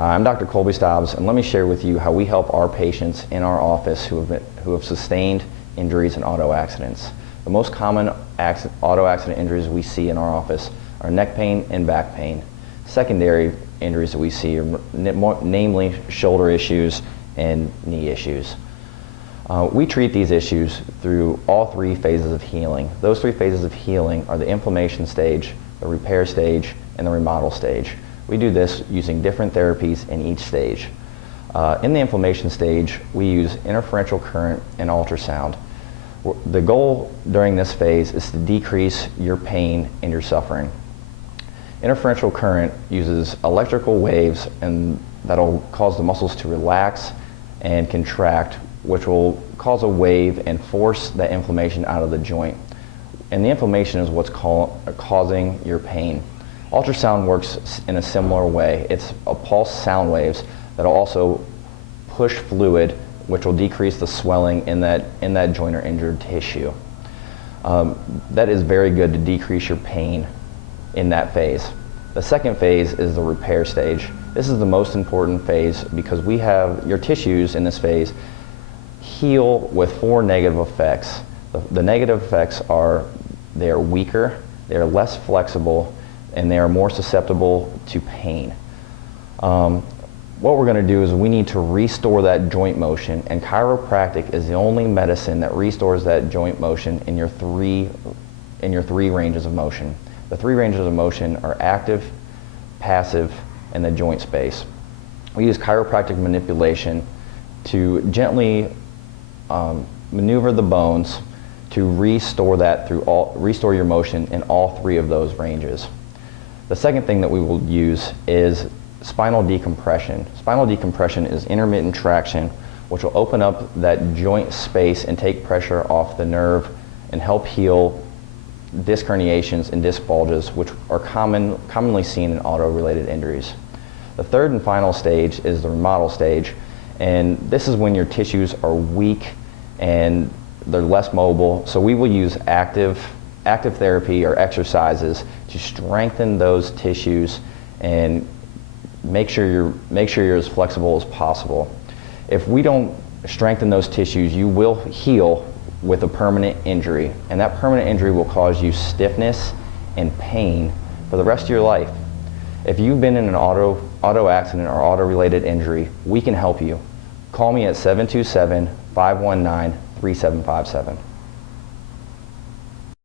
Hi, I'm Dr. Colby Stobbs, and let me share with you how we help our patients in our office who have sustained injuries in auto accidents. The most common auto accident injuries we see in our office are neck pain and back pain. Secondary injuries that we see are namely shoulder issues and knee issues. We treat these issues through all three phases of healing. Those three phases of healing are the inflammation stage, the repair stage, and the remodel stage. We do this using different therapies in each stage. In the inflammation stage, we use interferential current and ultrasound. The goal during this phase is to decrease your pain and your suffering. Interferential current uses electrical waves and that'll cause the muscles to relax and contract, which will cause a wave and force that inflammation out of the joint. And the inflammation is what's causing your pain. Ultrasound works in a similar way. It's a pulse sound waves that'll also push fluid, which will decrease the swelling in that joint or injured tissue. That is very good to decrease your pain in that phase. The second phase is the repair stage. This is the most important phase because we have your tissues in this phase heal with four negative effects. The negative effects are they are weaker, they are less flexible, and they are more susceptible to pain. What we're going to do is we need to restore that joint motion, and chiropractic is the only medicine that restores that joint motion in your three ranges of motion. The three ranges of motion are active, passive, and the joint space. We use chiropractic manipulation to gently maneuver the bones to restore restore your motion in all three of those ranges. The second thing that we will use is spinal decompression. Spinal decompression is intermittent traction, which will open up that joint space and take pressure off the nerve and help heal disc herniations and disc bulges, which are commonly seen in auto-related injuries. The third and final stage is the remodel stage, and this is when your tissues are weak and they're less mobile, so we will use active therapy or exercises to strengthen those tissues and make sure you're as flexible as possible. If we don't strengthen those tissues, you will heal with a permanent injury, and that permanent injury will cause you stiffness and pain for the rest of your life. If you've been in an auto accident or auto-related injury, we can help you. Call me at 727-519-3757.